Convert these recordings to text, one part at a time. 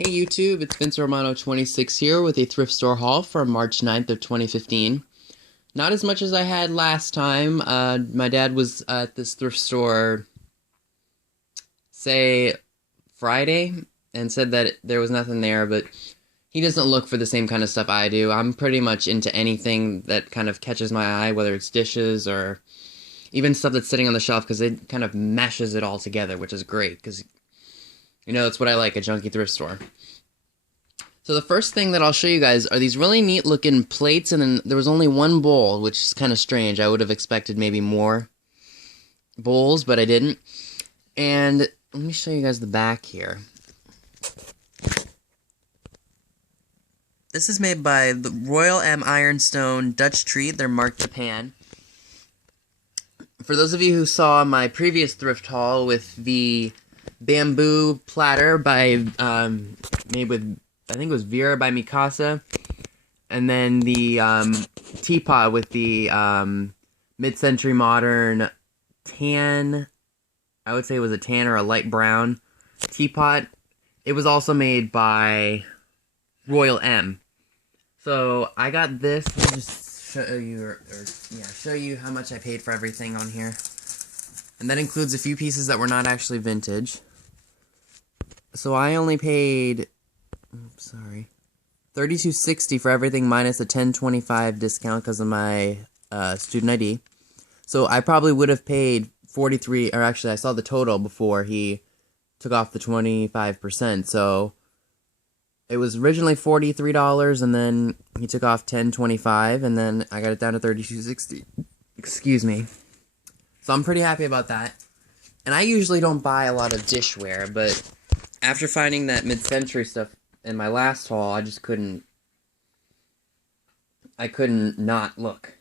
Hey YouTube, it's Vince Romano 26 here with a thrift store haul for March 9th of 2015. Not as much as I had last time. My dad was at this thrift store, say, Friday, and said that there was nothing there, but he doesn't look for the same kind of stuff I do. I'm pretty much into anything that kind of catches my eye, whether it's dishes or even stuff that's sitting on the shelf, because it kind of meshes it all together, which is great, because, you know, that's what I like, a junky thrift store. So the first thing that I'll show you guys are these really neat looking plates, and then there was only one bowl, which is kind of strange. I would have expected maybe more bowls, but I didn't. And let me show you guys the back here. This is made by the Royal M Ironstone Dutch Treat. They're marked Japan. For those of you who saw my previous thrift haul with the bamboo platter by made with, I think it was Vera by Mikasa, and then the teapot with the mid-century modern tan, I would say it was a tan or a light brown teapot. It was also made by Royal M. So I got this. Let me just show you, show you how much I paid for everything on here. And that includes a few pieces that were not actually vintage. So I only paid, oops, sorry, $32.60 for everything minus a $10.25 discount because of my student ID. So I probably would have paid 43, or actually I saw the total before he took off the 25%. So it was originally $43, and then he took off $10.25, and then I got it down to $32.60. Excuse me. So I'm pretty happy about that. And I usually don't buy a lot of dishware, but after finding that mid-century stuff in my last haul, I just couldn't not look.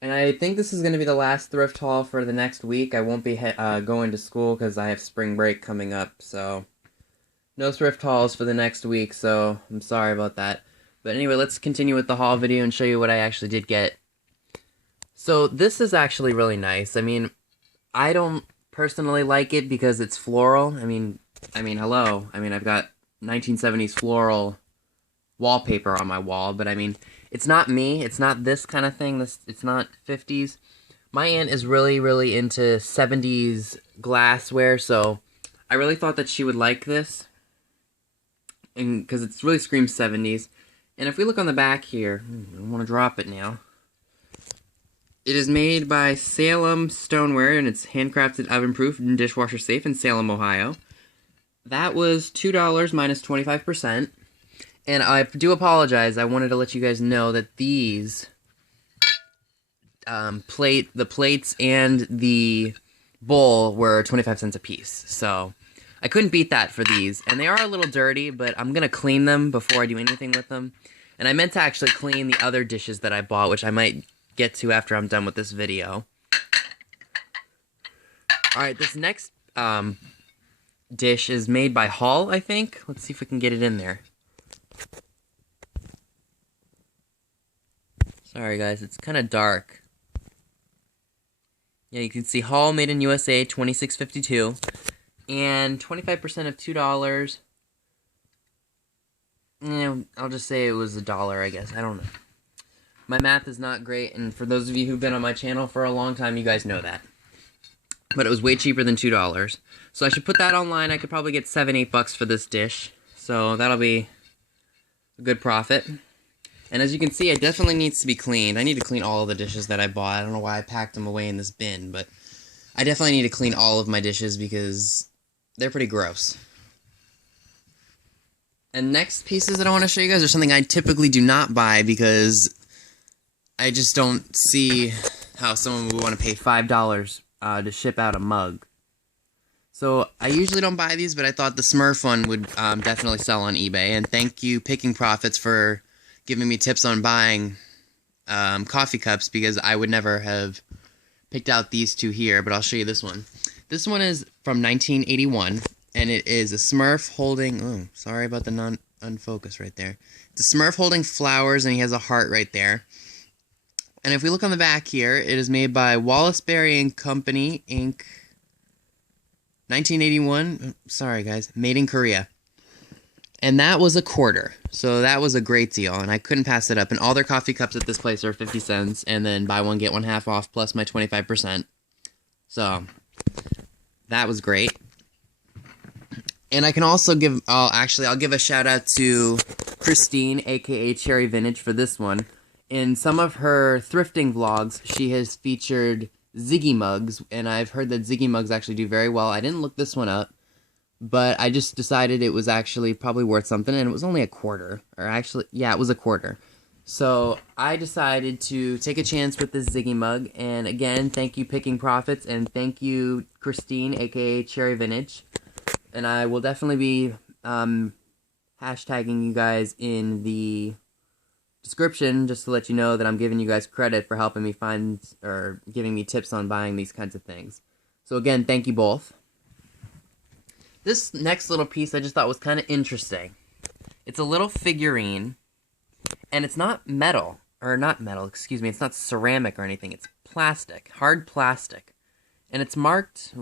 And I think this is going to be the last thrift haul for the next week. I won't be going to school because I have spring break coming up, so no thrift hauls for the next week, so I'm sorry about that. But anyway, let's continue with the haul video and show you what I actually did get. So this is actually really nice. I mean, I don't personally like it because it's floral. I mean, hello. I mean, I've got 1970s floral wallpaper on my wall, but I mean, it's not me. It's not this kind of thing. It's not 50s. My aunt is really, really into 70s glassware, so I really thought that she would like this, and because it really screams 70s. And if we look on the back here, I want to drop it now. It is made by Salem Stoneware, and it's handcrafted, oven-proof, and dishwasher safe in Salem, Ohio. That was $2 minus 25%. And I do apologize. I wanted to let you guys know that these the plates and the bowl were 25 cents a piece. So I couldn't beat that for these. And they are a little dirty, but I'm going to clean them before I do anything with them. And I meant to actually clean the other dishes that I bought, which I might get to after I'm done with this video. Alright, this next dish is made by Hall, I think. Let's see if we can get it in there. Sorry guys, it's kind of dark. Yeah, you can see Hall made in USA, $26.52. And 25% of $2. Yeah, I'll just say it was $1, I guess. I don't know. My math is not great, and for those of you who've been on my channel for a long time, you guys know that. But it was way cheaper than $2. So I should put that online. I could probably get $7-8 for this dish. So that'll be a good profit. And as you can see, it definitely needs to be cleaned. I need to clean all of the dishes that I bought. I don't know why I packed them away in this bin, but I definitely need to clean all of my dishes because they're pretty gross. And next pieces that I want to show you guys are something I typically do not buy because I just don't see how someone would want to pay $5 to ship out a mug. So I usually don't buy these, but I thought the Smurf one would definitely sell on eBay. And thank you, Picking Profits, for giving me tips on buying coffee cups, because I would never have picked out these two here, but I'll show you this one. This one is from 1981, and it is a Smurf holding, oh, sorry about the non-unfocus right there. It's a Smurf holding flowers, and he has a heart right there. And if we look on the back here, it is made by Wallaceberry and Company, Inc., 1981, sorry guys, made in Korea. And that was a quarter. So that was a great deal, and I couldn't pass it up. And all their coffee cups at this place are 50 cents, and then buy one, get one half off, plus my 25%. So that was great. And I can also give, I'll give a shout out to Christine, aka Cherry Vintage, for this one. In some of her thrifting vlogs, she has featured Ziggy Mugs, and I've heard that Ziggy Mugs actually do very well. I didn't look this one up, but I just decided it was actually probably worth something, and it was only a quarter. Or actually, yeah, it was a quarter. So I decided to take a chance with this Ziggy Mug, and again, thank you Picking Profits, and thank you Christine, aka Cherry Vintage. And I will definitely be hashtagging you guys in the description just to let you know that I'm giving you guys credit for helping me find or giving me tips on buying these kinds of things. So again, thank you both. This next little piece I just thought was kind of interesting. It's a little figurine, and it's not metal, or not metal, excuse me, it's not ceramic or anything, it's plastic, hard plastic. And it's marked,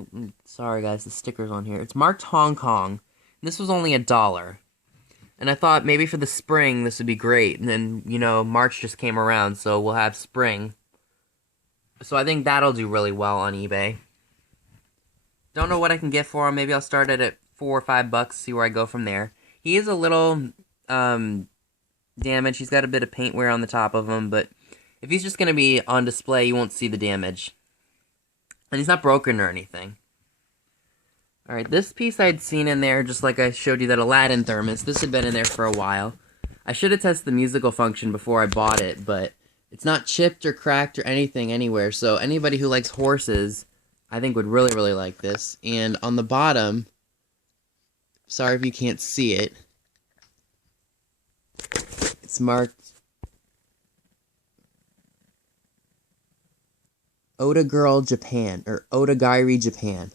sorry guys, the sticker's on here. It's marked Hong Kong. And this was only $1. And I thought maybe for the spring this would be great. And then, you know, March just came around, so we'll have spring. So I think that'll do really well on eBay. Don't know what I can get for him. Maybe I'll start it at $4 or $5, see where I go from there. He is a little damaged. He's got a bit of paint wear on the top of him, but if he's just going to be on display, you won't see the damage. And he's not broken or anything. Alright, this piece I'd seen in there, just like I showed you that Aladdin thermos. This had been in there for a while. I should have tested the musical function before I bought it, but it's not chipped or cracked or anything anywhere. So anybody who likes horses, I think would really, really like this. And on the bottom, sorry if you can't see it, it's marked Oda Girl Japan, or Odagairi Japan.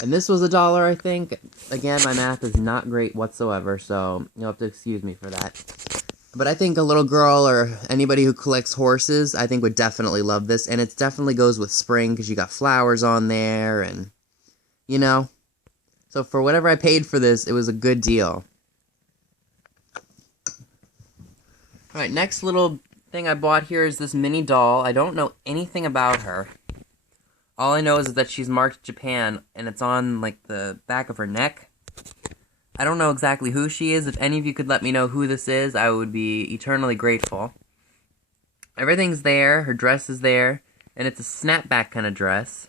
And this was $1, I think. Again, my math is not great whatsoever, so you'll have to excuse me for that. But I think a little girl or anybody who collects horses, I think would definitely love this. And it definitely goes with spring, because you got flowers on there, and, you know. So for whatever I paid for this, it was a good deal. Alright, next little thing I bought here is this mini doll. I don't know anything about her. All I know is that she's marked Japan, and it's on, like, the back of her neck. I don't know exactly who she is. If any of you could let me know who this is, I would be eternally grateful. Everything's there. Her dress is there, and it's a snapback kind of dress.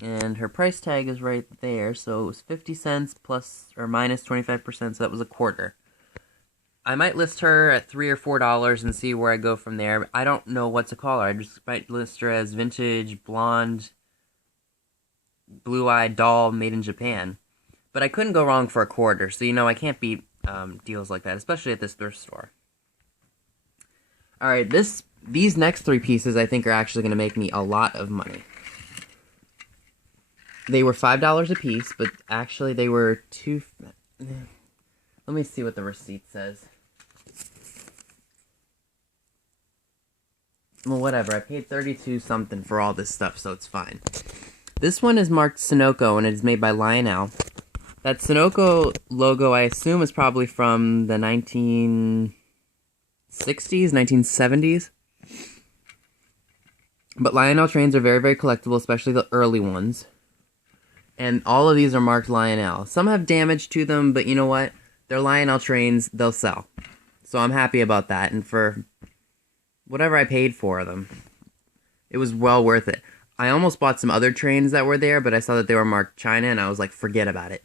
And her price tag is right there, so it was 50 cents plus or minus 25%, so that was a quarter. I might list her at $3 or $4 and see where I go from there. I don't know what to call her. I just might list her as vintage, blonde, blue-eyed doll made in Japan. But I couldn't go wrong for a quarter, so you know I can't beat deals like that, especially at this thrift store. Alright, these next three pieces I think are actually going to make me a lot of money. They were $5 a piece, but actually they were let me see what the receipt says. Well, whatever. I paid $32 something for all this stuff, so it's fine. This one is marked Sunoco, and it is made by Lionel. That Sunoco logo, I assume, is probably from the 1960s, 1970s. But Lionel Trains are very, very collectible, especially the early ones. And all of these are marked Lionel. Some have damage to them, but you know what? They're Lionel Trains, they'll sell. So I'm happy about that, and for whatever I paid for them, it was well worth it. I almost bought some other trains that were there, but I saw that they were marked China, and I was like, forget about it.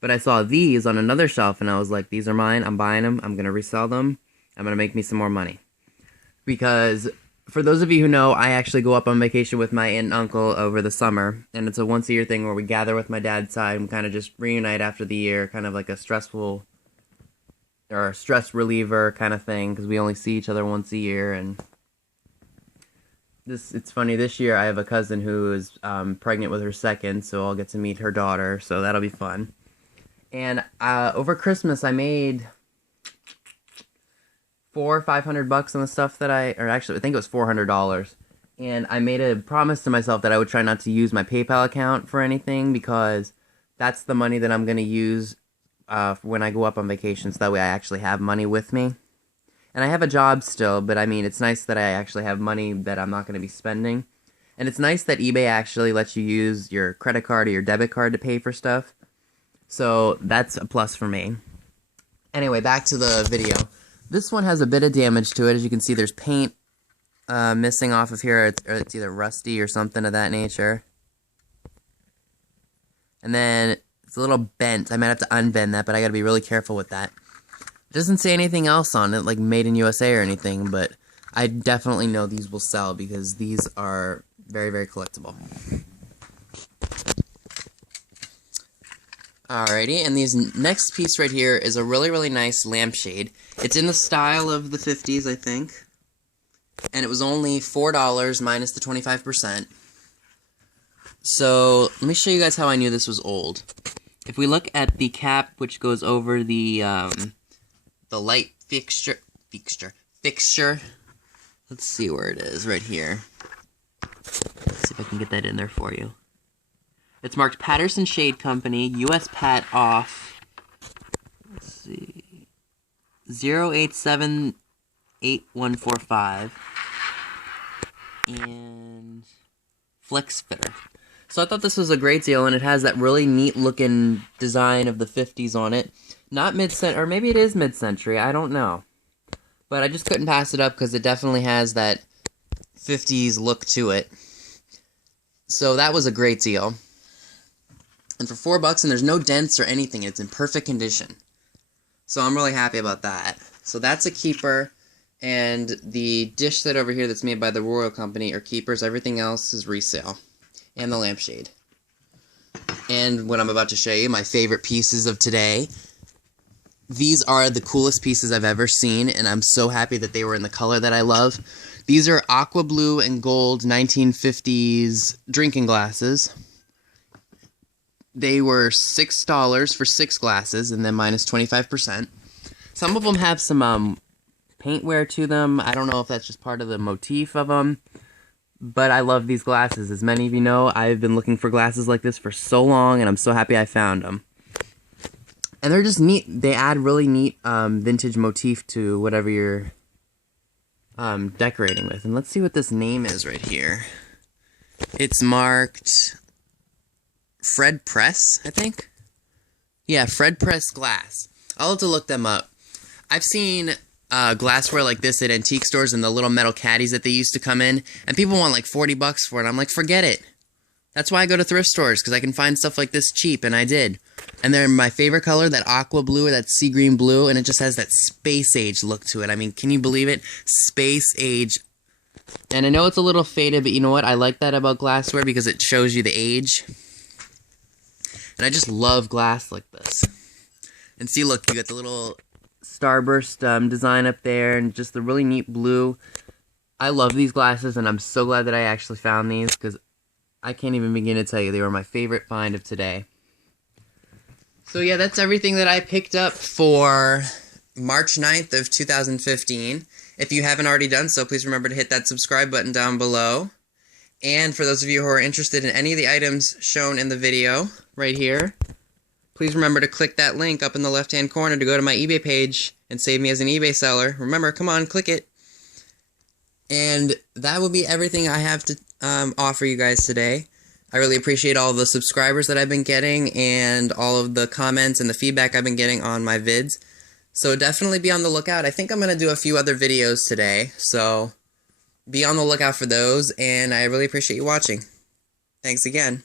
But I saw these on another shelf, and I was like, these are mine, I'm buying them, I'm going to resell them, I'm going to make me some more money. Because, for those of you who know, I actually go up on vacation with my aunt and uncle over the summer, and it's a once-a-year thing where we gather with my dad's side and kind of just reunite after the year, kind of like a stressful, or a stress reliever kind of thing, because we only see each other once a year, and it's funny, this year I have a cousin who is pregnant with her second, so I'll get to meet her daughter, so that'll be fun. And over Christmas I made $400 or $500 on the stuff that or actually I think it was $400, and I made a promise to myself that I would try not to use my PayPal account for anything, because that's the money that I'm going to use when I go up on vacation, so that way I actually have money with me. And I have a job still, but I mean, it's nice that I actually have money that I'm not going to be spending. And it's nice that eBay actually lets you use your credit card or your debit card to pay for stuff. So that's a plus for me. Anyway, back to the video. This one has a bit of damage to it. As you can see, there's paint missing off of here. It's either rusty or something of that nature. And then it's a little bent. I might have to unbend that, but I gotta be really careful with that. It doesn't say anything else on it, like made in USA or anything, but I definitely know these will sell because these are very, very collectible. Alrighty, and this next piece right here is a really, really nice lampshade. It's in the style of the 50s, I think. And it was only $4 minus the 25%. So, let me show you guys how I knew this was old. If we look at the cap, which goes over the light fixture, let's see where it is, right here. Let's see if I can get that in there for you. It's marked Patterson Shade Company, US Pat off, let's see, 0878145, and Flex Fitter. So I thought this was a great deal, and it has that really neat looking design of the 50s on it. Not mid-century, or maybe it is mid-century, I don't know. But I just couldn't pass it up because it definitely has that 50s look to it. So that was a great deal. And for $4, and there's no dents or anything, it's in perfect condition. So I'm really happy about that. So that's a keeper, and the dish set over here that's made by the Royal Company are keepers. Everything else is resale. And the lampshade. And what I'm about to show you, my favorite pieces of today. These are the coolest pieces I've ever seen, and I'm so happy that they were in the color that I love. These are aqua blue and gold 1950s drinking glasses. They were $6 for 6 glasses, and then minus 25%. Some of them have some paint wear to them. I don't know if that's just part of the motif of them. But I love these glasses. As many of you know, I've been looking for glasses like this for so long, and I'm so happy I found them. And they're just neat. They add really neat vintage motif to whatever you're decorating with. And let's see what this name is right here. It's marked Fred Press, I think? Yeah, Fred Press Glass. I'll have to look them up. I've seen glassware like this at antique stores and the little metal caddies that they used to come in, and people want like $40 for it. I'm like, forget it. That's why I go to thrift stores, because I can find stuff like this cheap, and I did. And they're my favorite color, that aqua blue or that sea green blue, and it just has that space age look to it. I mean, can you believe it? Space age. And I know it's a little faded, but you know what? I like that about glassware because it shows you the age. And I just love glass like this. And see, look, you got the little starburst design up there, and just the really neat blue. I love these glasses, and I'm so glad that I actually found these, because I can't even begin to tell you, they were my favorite find of today. So yeah, that's everything that I picked up for March 9th of 2015. If you haven't already done so, please remember to hit that subscribe button down below. And for those of you who are interested in any of the items shown in the video, right here, please remember to click that link up in the left-hand corner to go to my eBay page and save me as an eBay seller. Remember, come on, click it. And that will be everything I have to offer you guys today. I really appreciate all the subscribers that I've been getting and all of the comments and the feedback I've been getting on my vids. So definitely be on the lookout. I think I'm going to do a few other videos today, so be on the lookout for those, and I really appreciate you watching. Thanks again.